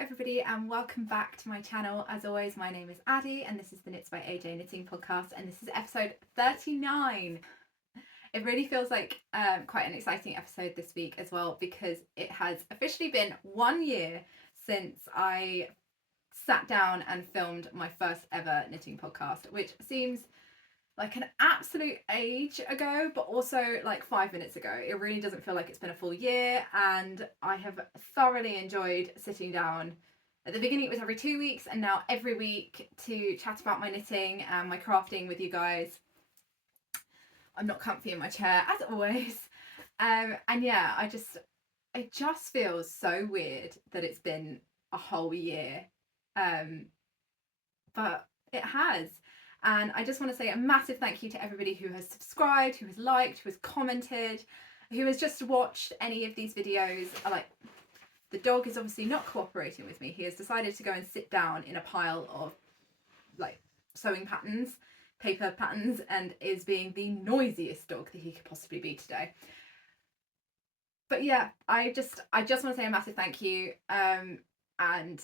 everybody, and welcome back to my channel. As always, my name is Addie and this is the Knits by AJ Knitting Podcast, and this is episode 39. It really feels like quite an exciting episode this week as well, because it has officially been 1 year since I sat down and filmed my first ever knitting podcast, which seems like an absolute age ago, but also like 5 minutes ago. It really doesn't feel like it's been a full year, and I have thoroughly enjoyed sitting down. At the beginning it was every 2 weeks, and now every week to chat about my knitting and my crafting with you guys. I'm not comfy in my chair as always, and yeah, it just feels so weird that it's been a whole year, but it has. And I just want to say a massive thank you to everybody who has subscribed, who has liked, who has commented, who has just watched any of these videos. Like, the dog is obviously not cooperating with me. He has decided to go and sit down in a pile of like sewing patterns, paper patterns, and is being the noisiest dog that he could possibly be today. But yeah, I just want to say a massive thank you, and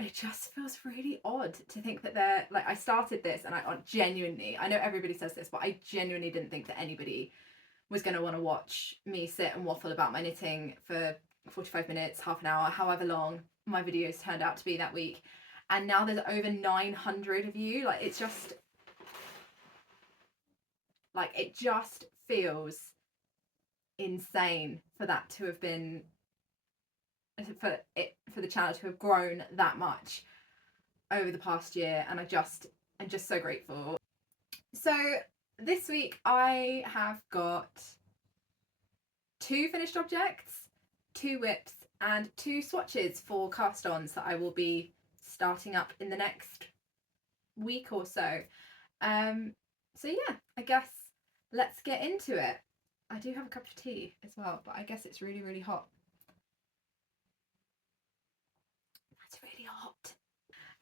it just feels really odd to think that they're like, I started this and I know everybody says this, but I genuinely didn't think that anybody was going to want to watch me sit and waffle about my knitting for 45 minutes, half an hour, however long my videos turned out to be that week. And now there's over 900 of you. Like, it's just like, it just feels insane for that to have been, for the channel to have grown that much over the past year, and I'm just so grateful. So this week I have got 2 finished objects, 2 whips, and 2 swatches for cast-ons that I will be starting up in the next week or so. So yeah, I guess let's get into it. I do have a cup of tea as well, but I guess it's really, really hot. Really hot.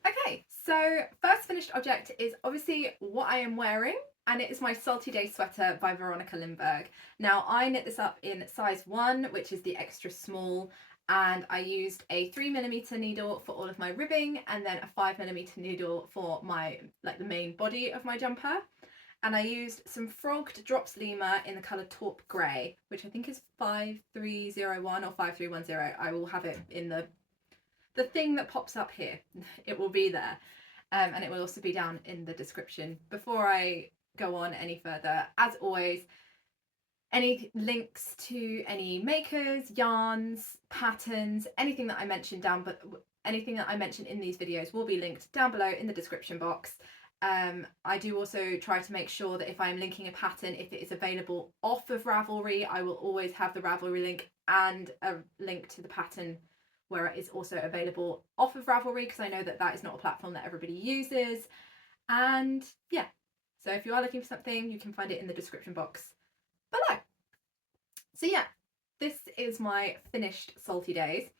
Okay, so first finished object is obviously what I am wearing, and it is my Salty Day sweater by Veronika Lindberg. Now, I knit this up in size 1, which is the extra small, and I used a 3mm needle for all of my ribbing, and then a 5mm needle for my, like, the main body of my jumper. And I used some frogged drops Lima in the colour taupe grey, which I think is 5301 or 5310. I will have it in the thing that pops up here. It will be there, and it will also be down in the description. Before I go on any further, as always, any links to any makers, yarns, patterns, anything that I mentioned anything that I mentioned in these videos will be linked down below in the description box. I do also try to make sure that if I'm linking a pattern, if it is available off of Ravelry, I will always have the Ravelry link and a link to the pattern where it is also available off of Ravelry, because I know that that is not a platform that everybody uses. And yeah, so if you are looking for something, you can find it in the description box below. So yeah, this is my finished Salty Days.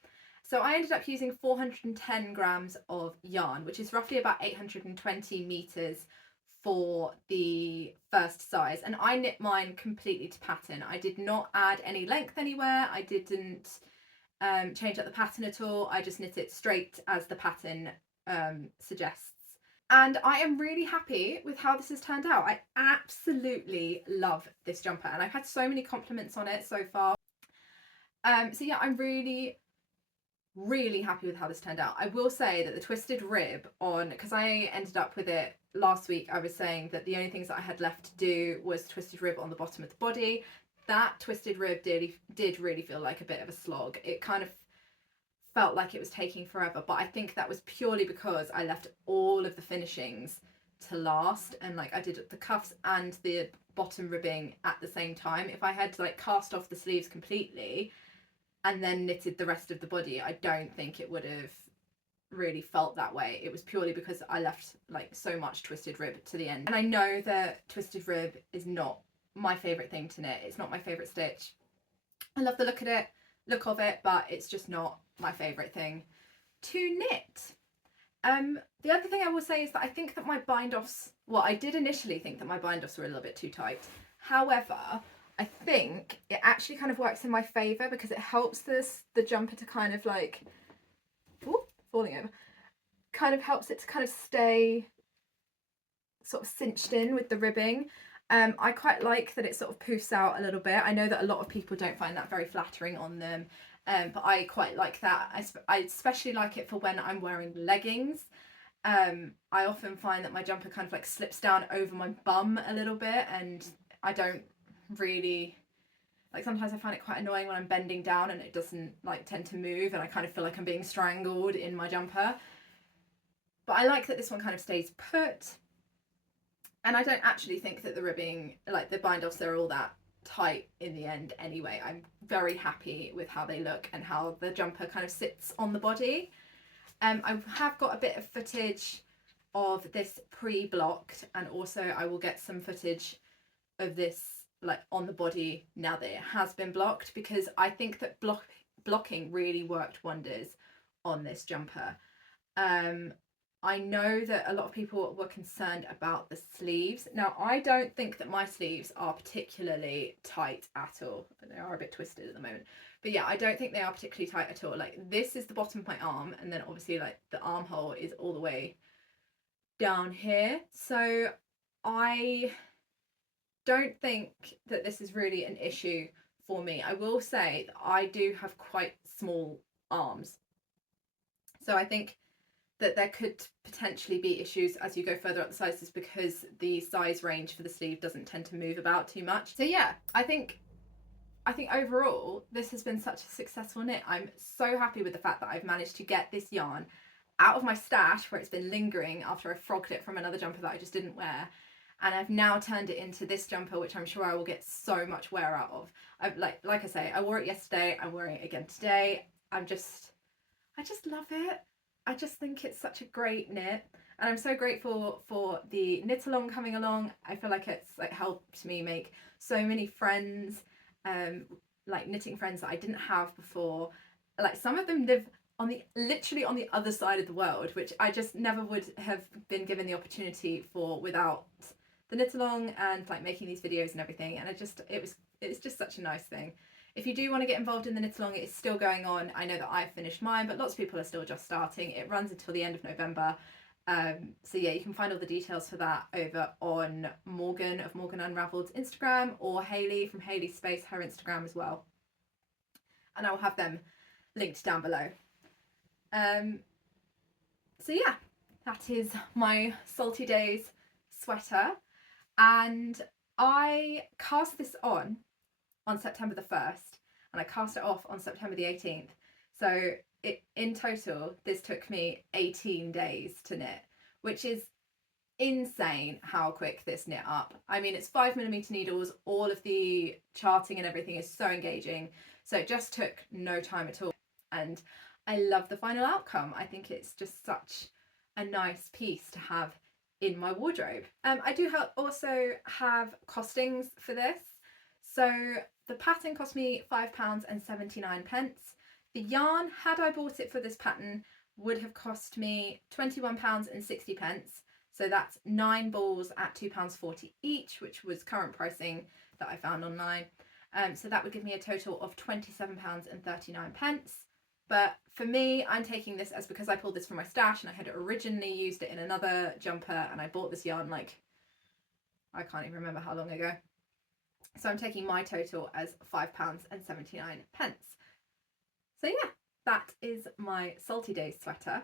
So I ended up using 410 grams of yarn, which is roughly about 820 meters for the first size, and I knit mine completely to pattern. I did not add any length anywhere. I didn't change up the pattern at all. I just knit it straight as the pattern suggests, and I am really happy with how this has turned out. I absolutely love this jumper, and I've had so many compliments on it so far. So yeah, I'm really happy with how this turned out. I will say that the twisted rib on, because I ended up with it last week, I was saying that the only things that I had left to do was twisted rib on the bottom of the body. That twisted rib did really feel like a bit of a slog. It kind of felt like it was taking forever, but I think that was purely because I left all of the finishings to last, and like I did the cuffs and the bottom ribbing at the same time. If I had like cast off the sleeves completely and then knitted the rest of the body, I don't think it would have really felt that way. It was purely because I left like so much twisted rib to the end. And I know that twisted rib is not my favourite thing to knit. It's not my favourite stitch. I love the look of it, but it's just not my favourite thing to knit. The other thing I will say is that I think that my bind-offs, well, I did initially think that my bind-offs were a little bit too tight. However, I think it actually kind of works in my favour, because it helps the jumper to kind of like falling over, kind of helps it to kind of stay sort of cinched in with the ribbing. I quite like that it sort of poofs out a little bit. I know that a lot of people don't find that very flattering on them, but I quite like that. I especially like it for when I'm wearing leggings. I often find that my jumper kind of like slips down over my bum a little bit, and I don't really like, sometimes I find it quite annoying when I'm bending down and it doesn't like tend to move, and I kind of feel like I'm being strangled in my jumper. But I like that this one kind of stays put. And I don't actually think that the ribbing, like the bind-offs, they're all that tight in the end anyway. I'm very happy with how they look and how the jumper kind of sits on the body. I have got a bit of footage of this pre-blocked, and also I will get some footage of this like on the body now that it has been blocked, because I think that blocking really worked wonders on this jumper. I know that a lot of people were concerned about the sleeves. Now, I don't think that my sleeves are particularly tight at all. They are a bit twisted at the moment. But yeah, I don't think they are particularly tight at all. Like, this is the bottom of my arm, and then obviously like the armhole is all the way down here. So I don't think that this is really an issue for me. I will say that I do have quite small arms. So I think that there could potentially be issues as you go further up the sizes, because the size range for the sleeve doesn't tend to move about too much. So yeah, I think overall this has been such a successful knit. I'm so happy with the fact that I've managed to get this yarn out of my stash where it's been lingering after I frogged it from another jumper that I just didn't wear, and I've now turned it into this jumper, which I'm sure I will get so much wear out of. Like I say, I wore it yesterday, I'm wearing it again today. I just love it. I just think it's such a great knit, and I'm so grateful for the knit along coming along. I feel like it's like helped me make so many friends, like knitting friends that I didn't have before. Like, some of them live literally on the other side of the world, which I just never would have been given the opportunity for without the knit along and like making these videos and everything. And it's just such a nice thing. If you do want to get involved in the knit along, it is still going on. I know that I've finished mine, but lots of people are still just starting. It runs until the end of November. So yeah, you can find all the details for that over on Morgan of Morgan Unraveled's Instagram, or Hayley from Hayley's Space, her Instagram as well. And I will have them linked down below. So yeah, that is my Salty Days sweater. And I cast this on September the 1st, and I cast it off on September the 18th. So in total, this took me 18 days to knit, which is insane how quick this knit up. I mean, it's 5mm needles, all of the charting and everything is so engaging, so it just took no time at all, and I love the final outcome. I think it's just such a nice piece to have in my wardrobe. I do also have costings for this. So the pattern cost me £5.79. The yarn, had I bought it for this pattern, would have cost me £21.60. So that's 9 balls at £2.40 each, which was current pricing that I found online. So that would give me a total of £27.39. But for me, I'm taking this as, because I pulled this from my stash and I had originally used it in another jumper, and I bought this yarn like, I can't even remember how long ago. So I'm taking my total as £5.79. So yeah, that is my Salty Days sweater.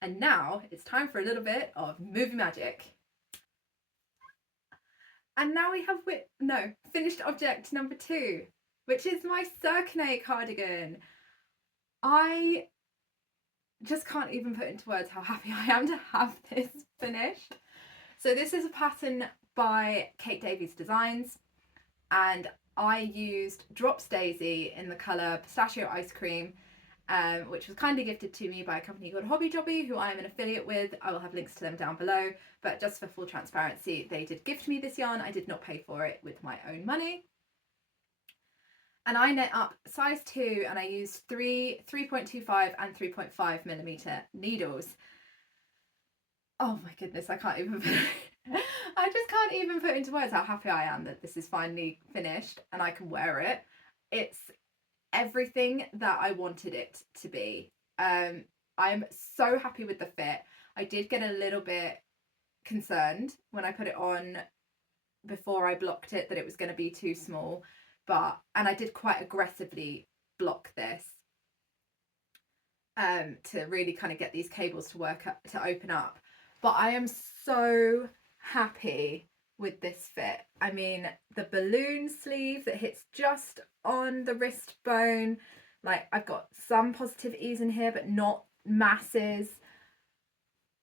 And now it's time for a little bit of movie magic. And now we have finished object number 2, which is my Serkinet cardigan. I just can't even put into words how happy I am to have this finished. So this is a pattern by DAVIES Designs, and I used Drops Daisy in the colour Pistachio Ice Cream, which was kindly gifted to me by a company called Hobby Jobby, who I am an affiliate with. I will have links to them down below, but just for full transparency, they did gift me this yarn. I did not pay for it with my own money. And I knit up size 2, and I used 3.25 and 3.5mm needles. Oh my goodness, I can't even I just can't even put into words how happy I am that this is finally finished and I can wear it. It's everything that I wanted it to be. I'm so happy with the fit. I did get a little bit concerned when I put it on before I blocked it that it was going to be too small, and I did quite aggressively block this to really kind of get these cables to open up. But I am so happy with this fit. I mean, the balloon sleeve that hits just on the wrist bone, like I've got some positive ease in here, but not masses.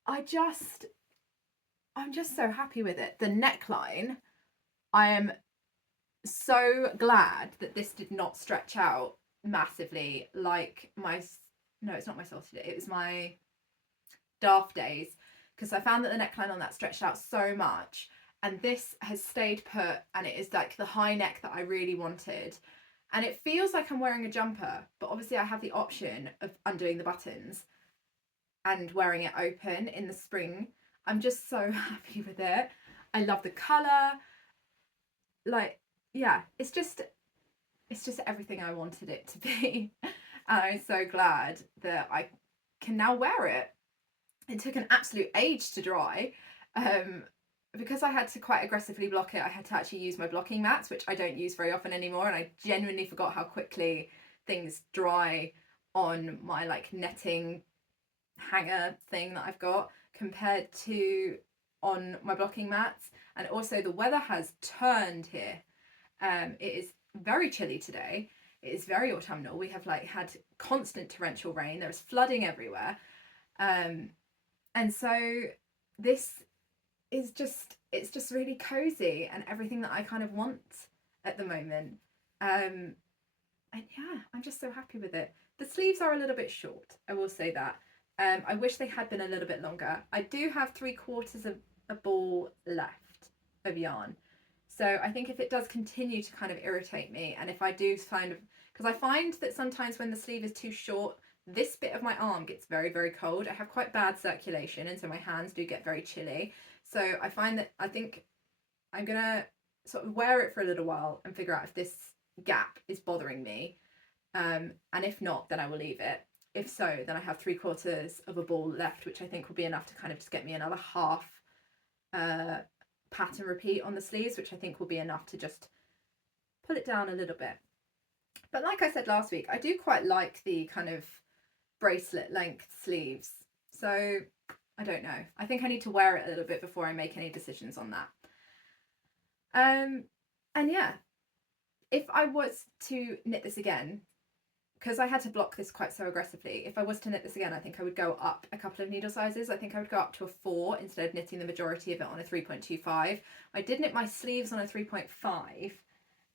I'm just so happy with it. The neckline, I am so glad that this did not stretch out massively like no, it's not my Salty Day, it was my Daft Days, because I found that the neckline on that stretched out so much, and this has stayed put, and it is like the high neck that I really wanted, and it feels like I'm wearing a jumper, but obviously I have the option of undoing the buttons and wearing it open in the spring. I'm just so happy with it. I love the colour. Like, yeah, it's just everything I wanted it to be. And I'm so glad that I can now wear it. It took an absolute age to dry. Because I had to quite aggressively block it, I had to actually use my blocking mats, which I don't use very often anymore, and I genuinely forgot how quickly things dry on my like netting hanger thing that I've got compared to on my blocking mats. And also the weather has turned here. It is very chilly today. It is very autumnal. We have like had constant torrential rain. There's flooding everywhere. And so this is it's just really cozy and everything that I kind of want at the moment. And yeah, I'm just so happy with it. The sleeves are a little bit short, I will say that. I wish they had been a little bit longer. I do have 3/4 of a ball left of yarn. So I think if it does continue to kind of irritate me, and if I do because I find that sometimes when the sleeve is too short, this bit of my arm gets very, very cold. I have quite bad circulation, and so my hands do get very chilly. So I find that I think I'm gonna sort of wear it for a little while and figure out if this gap is bothering me. And if not, then I will leave it. If so, then I have 3/4 of a ball left, which I think will be enough to kind of just get me another half pattern repeat on the sleeves, which I think will be enough to just pull it down a little bit. But like I said last week, I do quite like the kind of bracelet length sleeves. So I don't know. I think I need to wear it a little bit before I make any decisions on that. And yeah, if I was to knit this again, because I had to block this quite so aggressively, if I was to knit this again, I think I would go up a couple of needle sizes. I think I would go up to a 4 instead of knitting the majority of it on a 3.25. I did knit my sleeves on a 3.5,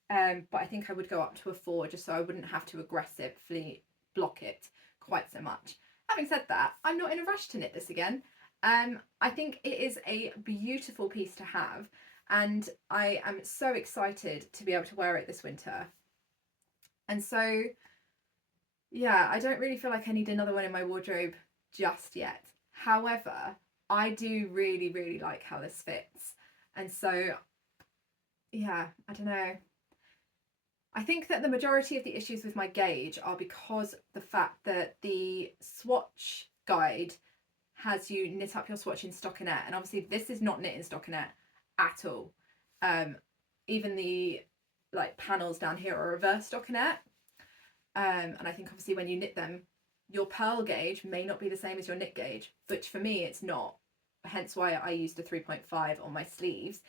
but I think I would go up to a 4 just so I wouldn't have to aggressively block it quite so much. Having said that, I'm not in a rush to knit this again. I think it is a beautiful piece to have, and I am so excited to be able to wear it this winter. And so yeah, I don't really feel like I need another one in my wardrobe just yet. However, I do really, really like how this fits. And so, yeah, I don't know. I think that the majority of the issues with my gauge are because the fact that the swatch guide has you knit up your swatch in stockinette. And obviously this is not knit in stockinette at all. Even the like panels down here are reverse stockinette. And I think obviously when you knit them, your purl gauge may not be the same as your knit gauge, which for me it's not. Hence why I used a 3.5 on my sleeves,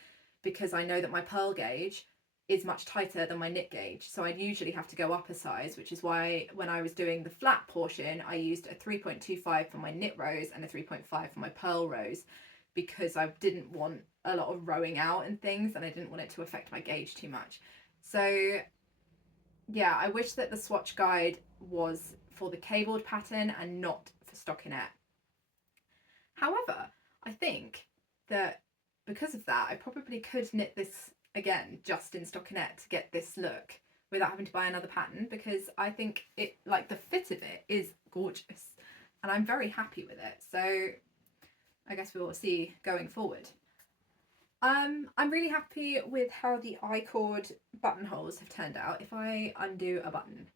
because I know that my purl gauge is much tighter than my knit gauge. So I'd usually have to go up a size, which is why when I was doing the flat portion, I used a 3.25 for my knit rows and a 3.5 for my purl rows, because I didn't want a lot of rowing out and things, and I didn't want it to affect my gauge too much. So yeah, I wish that the swatch guide was for the cabled pattern and not for stockinette. However, I think that because of that, I probably could knit this again just in stockinette to get this look without having to buy another pattern, because I think it, like, the fit of it is gorgeous and I'm very happy with it. So I guess we will see going forward. I'm really happy with how the I-cord buttonholes have turned out. If I undo a button,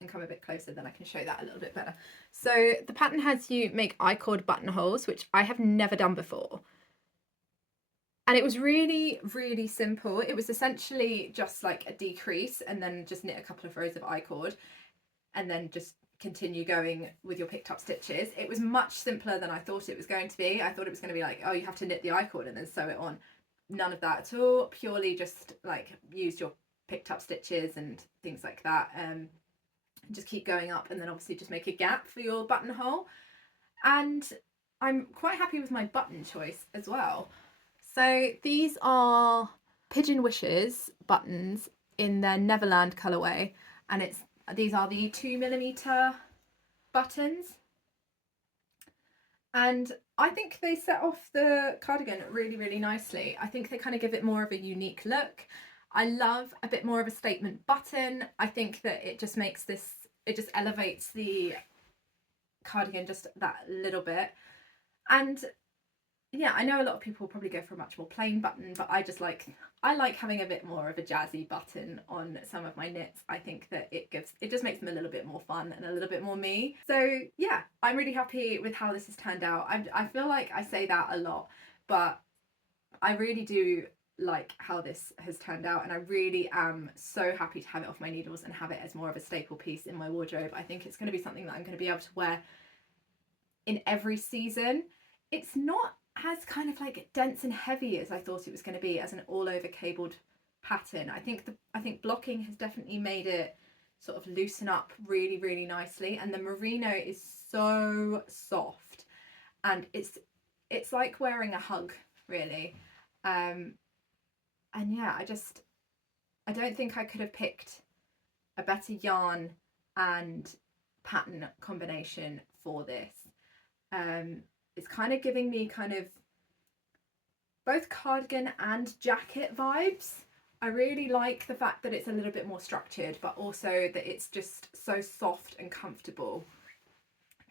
and come a bit closer, then I can show that a little bit better. So the pattern has you make I-cord buttonholes, which I have never done before. And it was really, really simple. It was essentially just like a decrease and then just knit a couple of rows of I-cord and then just continue going with your picked up stitches. It was much simpler than I thought it was going to be. I thought it was going to be like, oh, you have to knit the I-cord and then sew it on. None of that at all. Purely just like use your picked up stitches and things like that. Just keep going up and then obviously just make a gap for your buttonhole. And I'm quite happy with my button choice as well. So these are Pigeon Wishes buttons in their Neverland colourway, and these are the 2mm buttons, and I think they set off the cardigan really, really nicely. I think they kind of give it more of a unique look. I love a bit more of a statement button. I think that it just makes this, it just elevates the cardigan just that little bit. And yeah, I know a lot of people will probably go for a much more plain button, but I like having a bit more of a jazzy button on some of my knits. I think that it just makes them a little bit more fun and a little bit more me. So yeah, I'm really happy with how this has turned out. I feel like I say that a lot, but I really do like how this has turned out, and I really am so happy to have it off my needles and have it as more of a staple piece in my wardrobe. I think it's going to be something that I'm going to be able to wear in every season. It's not as kind of like dense and heavy as I thought it was going to be as an all over cabled pattern. I think blocking has definitely made it sort of loosen up really, really nicely, and the merino is so soft and it's like wearing a hug, really. And yeah, I don't think I could have picked a better yarn and pattern combination for this. It's kind of giving me kind of both cardigan and jacket vibes. I really like the fact that it's a little bit more structured, but also that it's just so soft and comfortable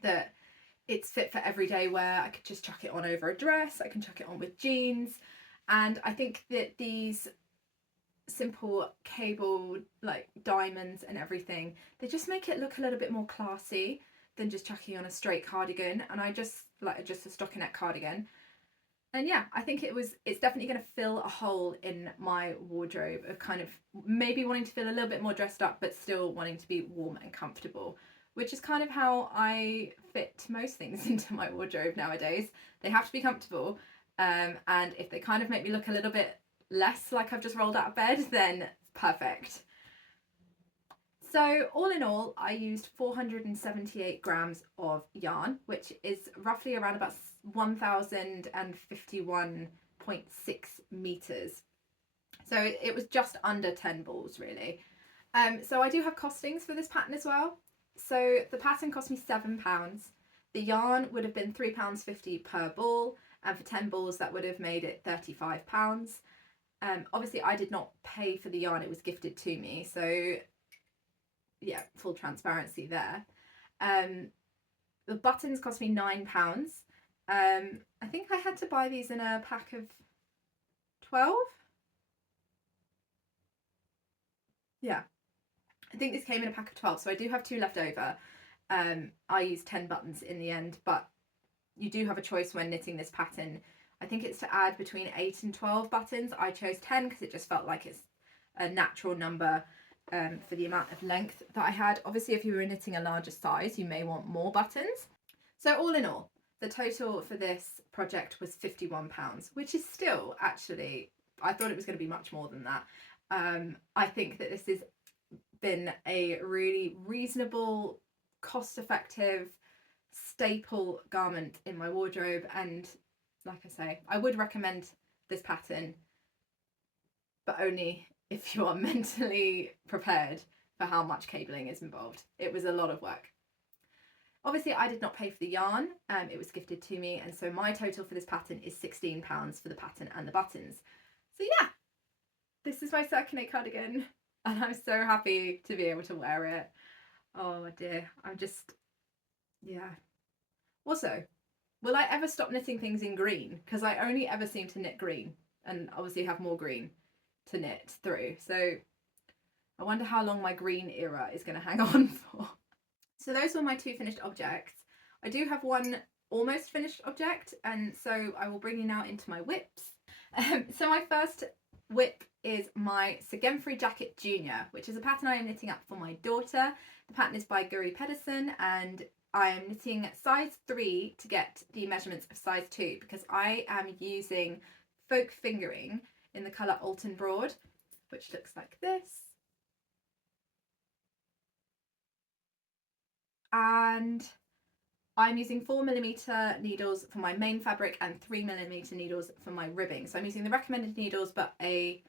that it's fit for everyday wear. I could just chuck it on over a dress, I can chuck it on with jeans, and I think that these simple cabled like diamonds and everything, they just make it look a little bit more classy than just chucking on a straight cardigan, and I just like just a stockinette cardigan. And yeah, I think it's definitely going to fill a hole in my wardrobe of kind of maybe wanting to feel a little bit more dressed up but still wanting to be warm and comfortable, which is kind of how I fit most things into my wardrobe nowadays. They have to be comfortable, and if they kind of make me look a little bit less like I've just rolled out of bed, then perfect. So all in all, I used 478 grams of yarn, which is roughly around about 1051.6 meters. So it was just under 10 balls, really. So I do have costings for this pattern as well. So the pattern cost me £7. The yarn would have been £3.50 per ball, and for 10 balls that would have made it £35. Obviously I did not pay for the yarn, it was gifted to me, so yeah, full transparency there. The buttons cost me £9. I think I had to buy these in a pack of 12. Yeah, I think this came in a pack of 12, so I do have 2 left over. I used 10 buttons in the end, but you do have a choice when knitting this pattern. I think it's to add between 8 and 12 buttons. I chose 10 because it just felt like it's a natural number for the amount of length that I had. Obviously, if you were knitting a larger size, you may want more buttons. So all in all, the total for this project was £51, which is still actually, I thought it was going to be much more than that. I think that this has been a really reasonable, cost-effective, staple garment in my wardrobe, and like I say, I would recommend this pattern, but only if you are mentally prepared for how much cabling is involved. It was a lot of work. Obviously I did not pay for the yarn, it was gifted to me, and so my total for this pattern is £16 for the pattern and the buttons. So yeah, this is my Serkinet cardigan, and I'm so happy to be able to wear it. Oh dear, I'm just, yeah. Also, will I ever stop knitting things in green? Because I only ever seem to knit green, and obviously have more green to knit through. So I wonder how long my green era is going to hang on for. So those were my 2 finished objects. I do have 1 almost finished object, and so I will bring you now into my whips. So my first whip is my Sorgenfri Jacket Junior, which is a pattern I am knitting up for my daughter. The pattern is by Guri Pedersen, and I am knitting size 3 to get the measurements of size 2 because I am using folk fingering in the colour Alton Broad, which looks like this. And I'm using 4mm needles for my main fabric and 3mm needles for my ribbing. So I'm using the recommended needles but a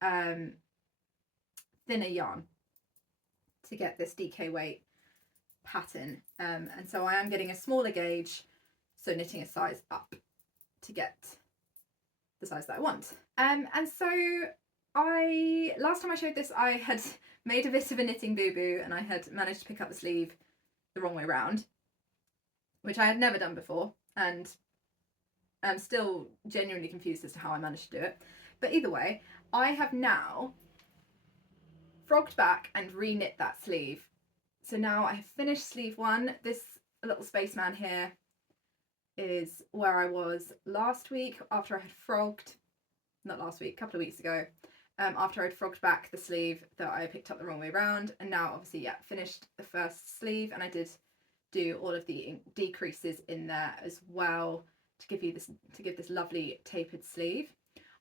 thinner yarn to get this DK weight pattern. And so I am getting a smaller gauge, so knitting a size up to get the size that I want. And so last time I showed this, I had made a bit of a knitting boo-boo and I had managed to pick up the sleeve the wrong way around, which I had never done before, and I'm still genuinely confused as to how I managed to do it. But either way, I have now frogged back and re-knit that sleeve. So now I have finished sleeve 1. This little spaceman here is where I was last week after I had frogged, not last week, a couple of weeks ago, after I'd frogged back the sleeve that I picked up the wrong way around. And now obviously, yeah, finished the first sleeve, and I did do all of the decreases in there as well to give this lovely tapered sleeve.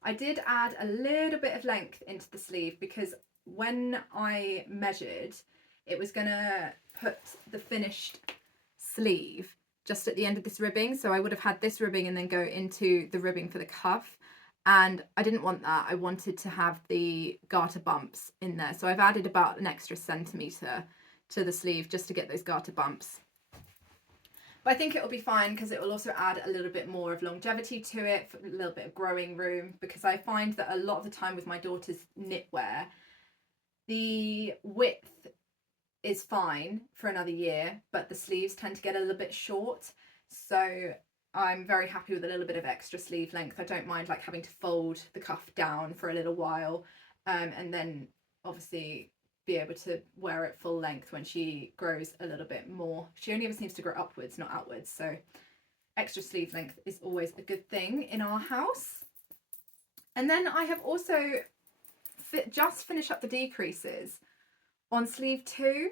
I did add a little bit of length into the sleeve because when I measured, it was gonna put the finished sleeve just at the end of this ribbing, so I would have had this ribbing and then go into the ribbing for the cuff, and I didn't want that. I wanted to have the garter bumps in there, so I've added about an extra centimetre to the sleeve just to get those garter bumps. But I think it will be fine because it will also add a little bit more of longevity to it, a little bit of growing room, because I find that a lot of the time with my daughter's knitwear, the width is fine for another year, but the sleeves tend to get a little bit short. So I'm very happy with a little bit of extra sleeve length. I don't mind like having to fold the cuff down for a little while, and then obviously be able to wear it full length when she grows a little bit more. She only ever seems to grow upwards, not outwards, so extra sleeve length is always a good thing in our house. And then I have also just finished up the decreases on sleeve 2.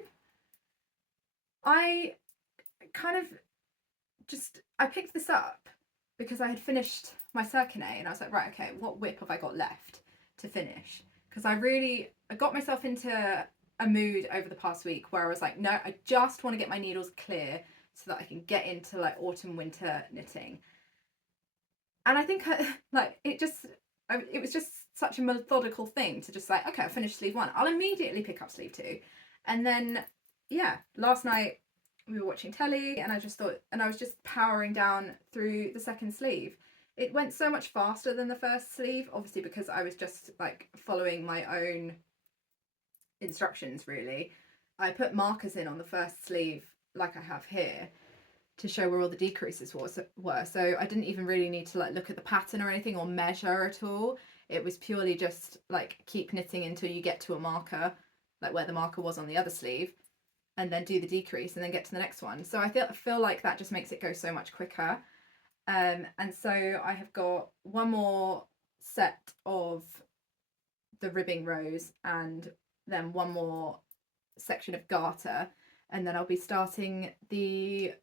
I picked this up because I had finished my Serkinet and I was like, right, okay, what whip have I got left to finish? Because I got myself into a mood over the past week where I was like, no, I just want to get my needles clear so that I can get into like autumn winter knitting. And I think it was just such a methodical thing to just like, okay, I finished sleeve 1, I'll immediately pick up sleeve 2. And then yeah, last night we were watching telly and I was just powering down through the second sleeve. It went so much faster than the first sleeve, obviously because I was just like following my own instructions really. I put markers in on the first sleeve like I have here to show where all the decreases were. So I didn't even really need to like look at the pattern or anything or measure at all. It was purely just like keep knitting until you get to a marker, like where the marker was on the other sleeve, and then do the decrease and then get to the next one. So I feel like that just makes it go so much quicker. And so I have got one more set of the ribbing rows and then one more section of garter, and then I'll be starting the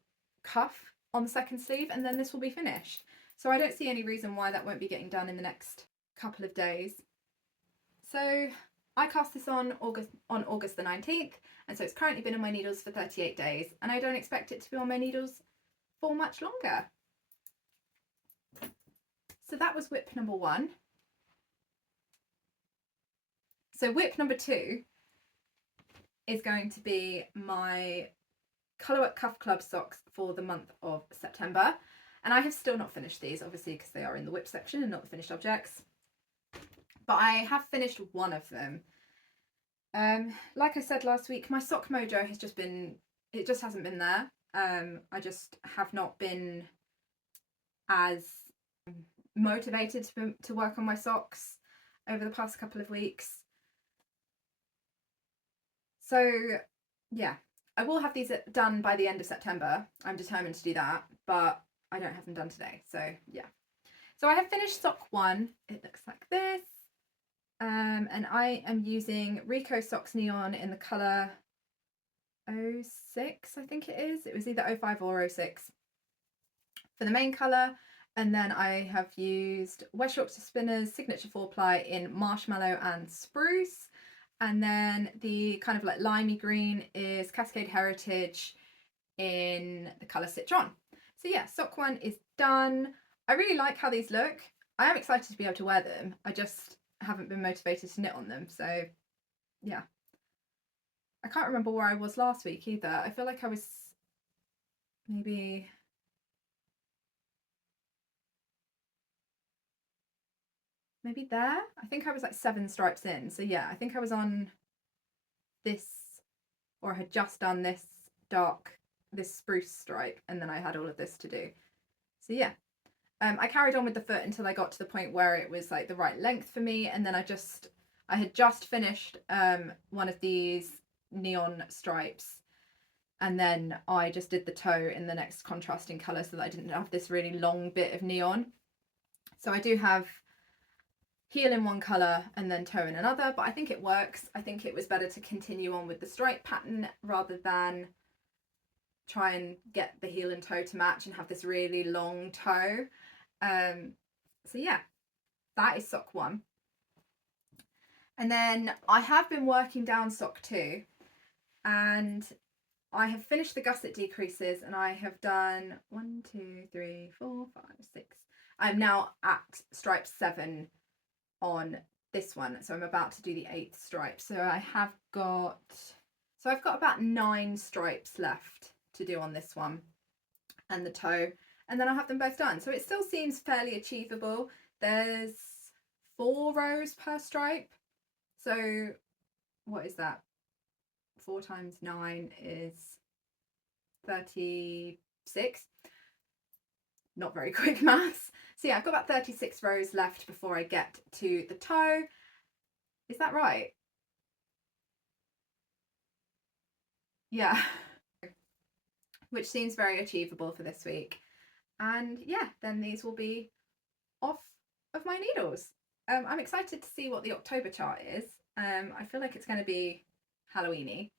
cuff on the second sleeve, and then this will be finished. So I don't see any reason why that won't be getting done in the next couple of days. So I cast this on August the 19th, and so it's currently been on my needles for 38 days, and I don't expect it to be on my needles for much longer. So that was whip number 1. So whip number 2 is going to be my Colorwork Cuff Club socks for the month of September. And I have still not finished these, obviously, because they are in the whip section and not the finished objects. But I have finished one of them. Like I said last week, my sock mojo has just been, it just hasn't been there. I just have not been as motivated to work on my socks over the past couple of weeks. So yeah, I will have these done by the end of September. I'm determined to do that, but I don't have them done today. So yeah. So I have finished sock 1. It looks like this. And I am using Rico Socks Neon in the colour 06, I think it is. It was either 05 or 06 for the main colour. And then I have used West Yorkshire Spinners Signature 4-ply in Marshmallow and Spruce. And then the kind of like limey green is Cascade Heritage in the colour Citron. So yeah, sock 1 is done. I really like how these look. I am excited to be able to wear them. I just haven't been motivated to knit on them. So yeah. I can't remember where I was last week either. I feel like I was maybe there. I think I was like 7 stripes in. So yeah, I think I was on this, or I had just done this spruce stripe, and then I had all of this to do. So yeah, I carried on with the foot until I got to the point where it was like the right length for me, and then I had just finished one of these neon stripes, and then I just did the toe in the next contrasting colour so that I didn't have this really long bit of neon. So I do have heel in one colour and then toe in another, but I think it works. I think it was better to continue on with the stripe pattern rather than try and get the heel and toe to match and have this really long toe. So yeah, that is sock 1. And then I have been working down sock 2, and I have finished the gusset decreases, and I have done 1, 2, 3, 4, 5, 6. I'm now at stripe 7 on this one, so I'm about to do the 8th stripe. So I've got about 9 stripes left to do on this one and the toe, and then I'll have them both done. So it still seems fairly achievable. There's 4 rows per stripe, so what is that? 4 times 9 is 36. Not very quick maths. So yeah, I've got about 36 rows left before I get to the toe. Is that right? Yeah. Which seems very achievable for this week. And yeah, then these will be off of my needles. I'm excited to see what the October chart is. I feel like it's going to be Halloweeny,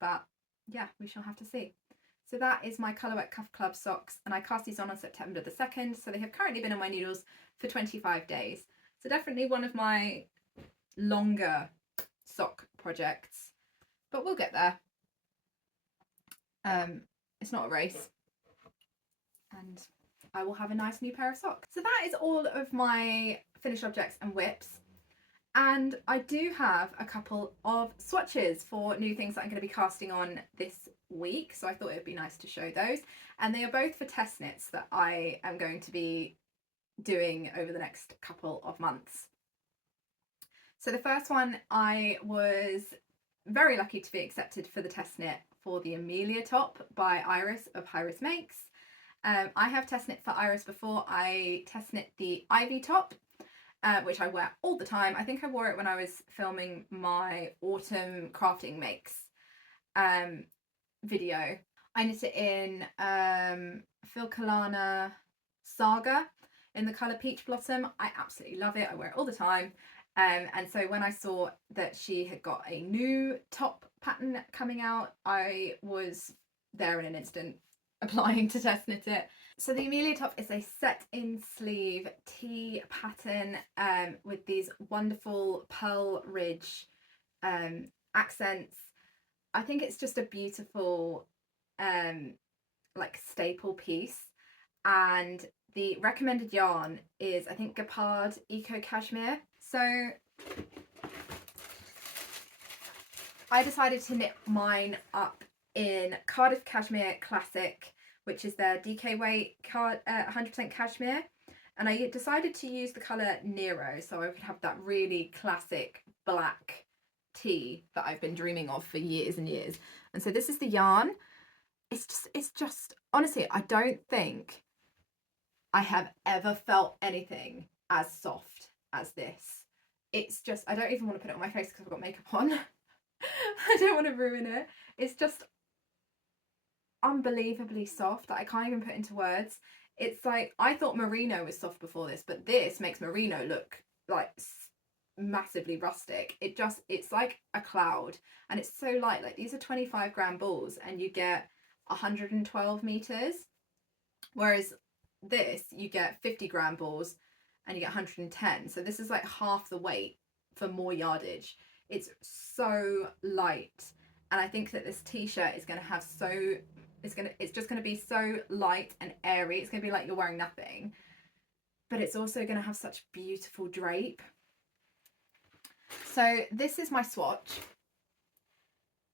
but yeah, we shall have to see. So that is my Colorwork Cuff Club socks, and I cast these on September the 2nd, so they have currently been on my needles for 25 days. So definitely one of my longer sock projects, but we'll get there. It's not a race, and I will have a nice new pair of socks. So that is all of my finished objects and whips. And I do have a couple of swatches for new things that I'm going to be casting on this week, so I thought it would be nice to show those. And they are both for test knits that I am going to be doing over the next couple of months. So the first one, I was very lucky to be accepted for the test knit for the Amelia top by Iris of Iris Makes. I have test knit for Iris before. I test knit the Ivy top, which I wear all the time. I think I wore it when I was filming my autumn crafting makes video. I knit it in Phil Kalana Saga in the colour Peach Blossom. I absolutely love it. I wear it all the time. And so when I saw that she had got a new top pattern coming out, I was there in an instant applying to test knit it. So the Amelia top is a set in sleeve tee pattern with these wonderful pearl ridge accents. I think it's just a beautiful like staple piece, and the recommended yarn is, I think, Gapard Eco Cashmere. So I decided to knit mine up in Cardiff Cashmere Classic, which is their DK weight 100% cashmere, and I decided to use the colour Nero so I could have that really classic black tee that I've been dreaming of for years and years. And so this is the yarn. It's just honestly, I don't think I have ever felt anything as soft as this. It's just, I don't even want to put it on my face because I've got makeup on. I don't want to ruin it. It's just unbelievably soft that I can't even put into words. It's like, I thought merino was soft before this, but this makes merino look like massively rustic. It's like a cloud, and it's so light. Like, these are 25-gram balls and you get 112 meters, whereas this you get 50-gram balls and you get 110. So this is like half the weight for more yardage. It's so light, and I think that this t-shirt is going to have it's just going to be so light and airy. It's going to be like you're wearing nothing, but it's also going to have such beautiful drape. So this is my swatch.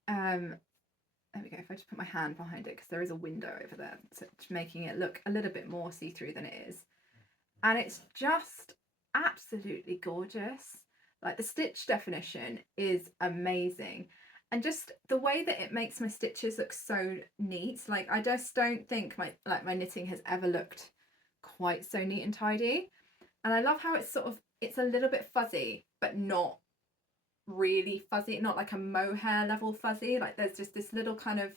There we go. If I just put my hand behind it, because there is a window over there, so it's making it look a little bit more see-through than it is. And it's just absolutely gorgeous. Like, the stitch definition is amazing. And just the way that it makes my stitches look so neat. Like, I just don't think my knitting has ever looked quite so neat and tidy. And I love how it's a little bit fuzzy, but not really fuzzy, not like a mohair level fuzzy. Like, there's just this little kind of,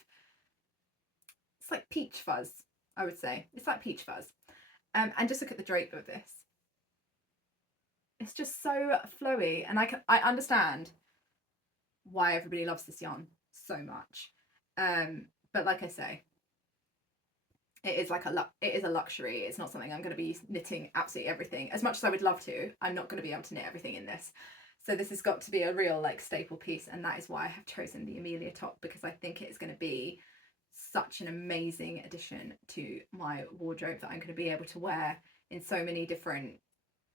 it's like peach fuzz, I would say. It's like peach fuzz. And just look at the drape of this. It's just so flowy, and I understand why everybody loves this yarn so much. But like I say, it is a luxury. It's not something I'm going to be knitting absolutely everything. As much as I would love to, I'm not going to be able to knit everything in this. So this has got to be a real like staple piece, and that is why I have chosen the Amelia top, because I think it is going to be such an amazing addition to my wardrobe that I'm going to be able to wear in so many different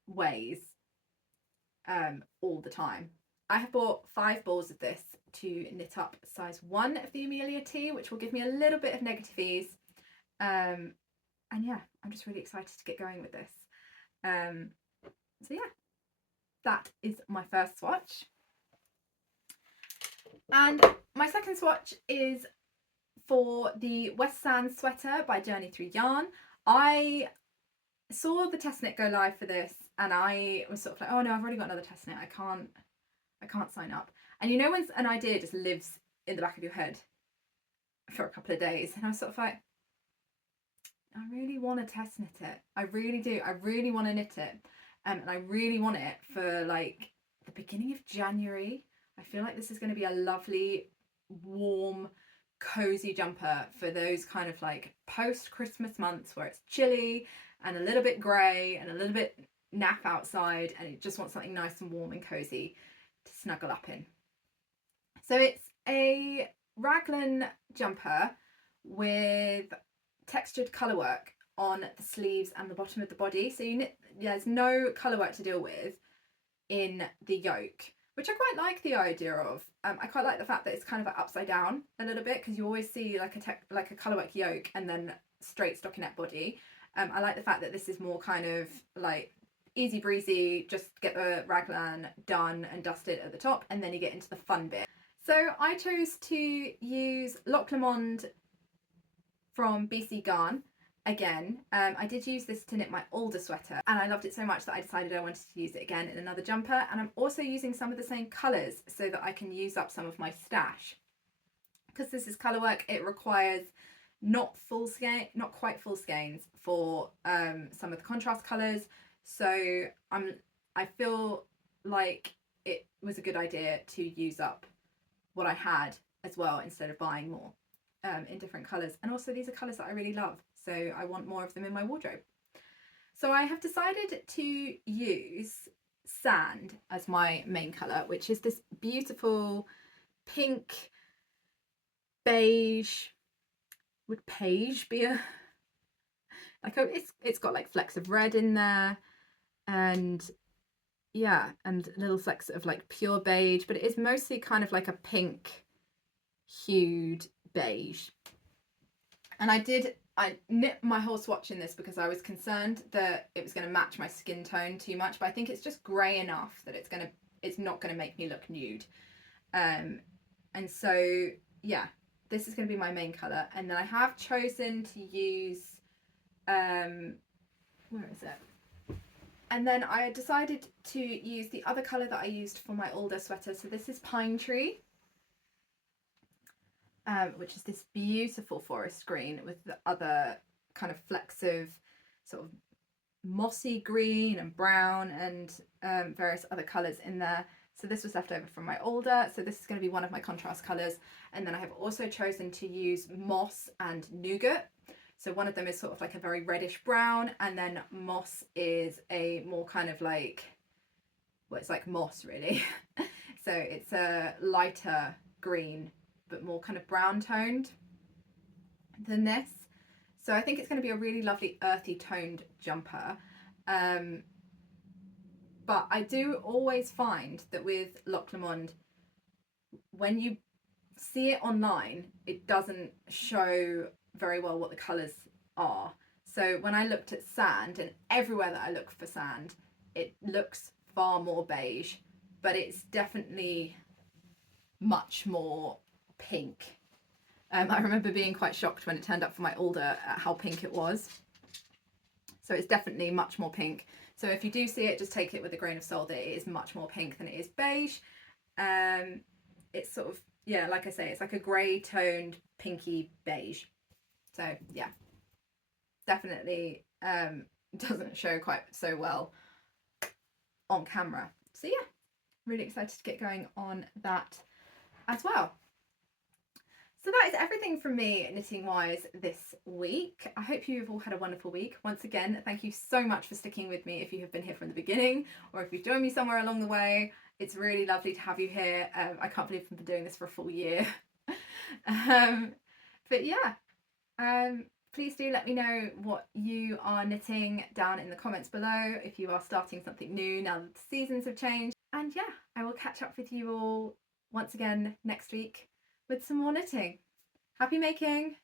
ways all the time. I have bought 5 balls of this to knit up size 1 of the Amelia T, which will give me a little bit of negative ease. And yeah, I'm just really excited to get going with this. So yeah, that is my first swatch. And my second swatch is for the West Sands sweater by Journey Through Yarn. I saw the test knit go live for this, and I was sort of like, oh no, I've already got another test knit. I can't sign up. And you know when an idea just lives in the back of your head for a couple of days, and I was sort of like, I really want to test knit it. I really do. I really want to knit it. And I really want it for like the beginning of January. I feel like this is going to be a lovely, warm, cozy jumper for those kind of like post-Christmas months where it's chilly and a little bit grey and a little bit naff outside, and you just want something nice and warm and cozy to snuggle up in. So it's a raglan jumper with textured colour work on the sleeves and the bottom of the body. So there's no colour work to deal with in the yoke, which I quite like the idea of. I quite like the fact that it's kind of upside down a little bit, because you always see like a colourwork yoke and then straight stockinette body. I like the fact that this is more kind of like easy breezy, just get the raglan done and dusted at the top, and then you get into the fun bit. So I chose to use Loch Lomond from BC Garn. Again, I did use this to knit my older sweater, and I loved it so much that I decided I wanted to use it again in another jumper. And I'm also using some of the same colours so that I can use up some of my stash. Because this is colour work, it requires not quite full skeins for some of the contrast colours. So I feel like it was a good idea to use up what I had as well, instead of buying more in different colours. And also, these are colours that I really love, so I want more of them in my wardrobe. So I have decided to use sand as my main colour, which is this beautiful pink beige. Would beige be a like it's got like flecks of red in there, and yeah, and little flecks of like pure beige, but it is mostly kind of like a pink hued beige. And I knit my whole swatch in this because I was concerned that it was going to match my skin tone too much, but I think it's just grey enough that it's not going to make me look nude. And so yeah, this is going to be my main colour. And then I have chosen to use where is it? And then I decided to use the other colour that I used for my older sweater. So this is Pine Tree. which is this beautiful forest green with the other kind of flecks of sort of mossy green and brown and various other colours in there. So this was left over from my older, so this is going to be one of my contrast colours. And then I have also chosen to use moss and nougat. So one of them is sort of like a very reddish brown, and then moss is a more kind of like, well, it's like moss really. So it's a lighter green but more kind of brown toned than this. So I think it's going to be a really lovely earthy toned jumper. But I do always find that with Loch Lomond, when you see it online, it doesn't show very well what the colours are. So when I looked at sand, and everywhere that I look for sand, it looks far more beige, but it's definitely much more pink. I remember being quite shocked when it turned up for my older at how pink it was. So it's definitely much more pink. So if you do see it, just take it with a grain of salt that it is much more pink than it is beige. It's sort of, yeah, like I say, it's like a grey toned pinky beige. So yeah, definitely doesn't show quite so well on camera. So yeah, really excited to get going on that as well. So that is everything from me knitting wise this week. I hope you've all had a wonderful week. Once again, thank you so much for sticking with me if you have been here from the beginning, or if you've joined me somewhere along the way. It's really lovely to have you here. I can't believe I've been doing this for a full year. But yeah, please do let me know what you are knitting down in the comments below, if you are starting something new now that the seasons have changed. And yeah, I will catch up with you all once again next week with some more knitting. Happy making!